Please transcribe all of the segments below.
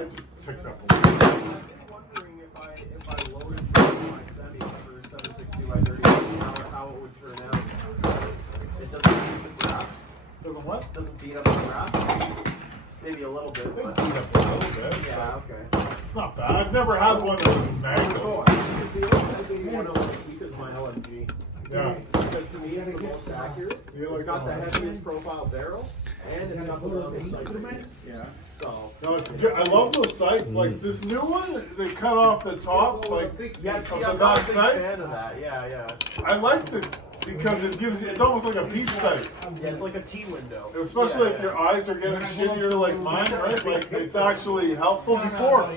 I just picked up a little. I'm wondering if I loaded my semi for 760 by 30, how it would turn out. It doesn't beat the grass. Doesn't what? Doesn't beat up the grass. Maybe a little bit. They But beat up a little bit. yeah, okay. Not bad. I've never had one that was manual. Oh, the only thing you want to keep is my LNG. Yeah. Because to me it's the most accurate. You It's like got the that one? heaviest profile barrel, and it's got the longest sight range. Yeah. So. No, it's good. I love those sights. Like this new one, they cut off the top, like Yeah, of see, the I'm not a back big sight. fan of that. Yeah. I like the because it gives you. It's almost like a peep sight. Yeah, it's like a T window. Especially Yeah, if your eyes are getting shittier like mine, right? Like it's actually helpful. Before,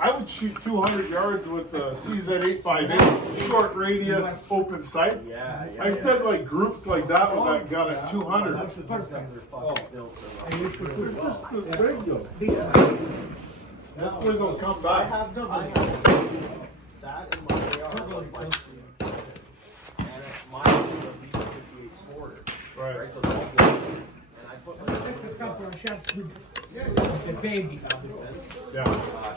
I would shoot 200 yards with the CZ858, short radius, open sights. Yeah. I've been like groups like that with that gun at 200. That's because those guns are fucking built for Just this big though. Hopefully they'll come I back. have that in my AR, like, and it's mine is a V58 Sporter. Right. So it's all black. And I put my The baby. Yeah.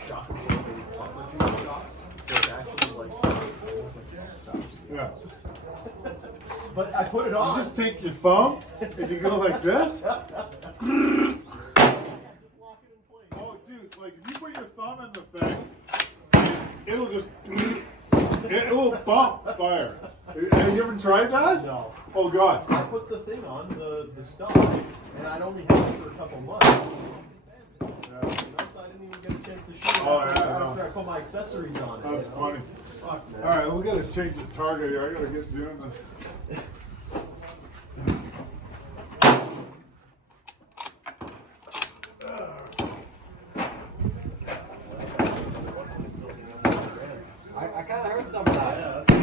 shock absorbing punching shots. So it's actually like almost like stuff. Yeah. But I put it You on. just take your thumb and you go like this. Oh, dude, like if you put your thumb in the thing, it'll just, it will bump fire. Have you ever tried that? No. Oh God. I put the thing on, the stuff, and I'd only had it for a couple months. So I didn't even get a chance to shoot it after I put my accessories on it. That's funny. Fuck, man. All right, we gotta change the target here. I gotta get doing this. I kind of heard some of that. Yeah, that's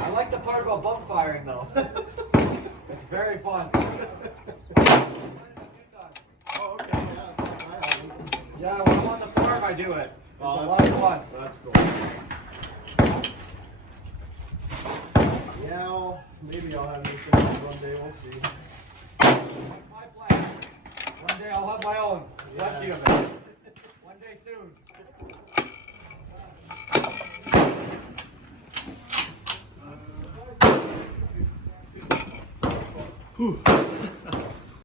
I like the part about bump firing though. It's very fun. Oh, okay, yeah. I haven't. Yeah, when I'm on the farm, I do it. It's a Oh, lot of fun. That's cool. Yeah, well, maybe I'll have this thing one day. We'll see. That's my plan. One day I'll have my own. Plenty of it. One day soon. Whew.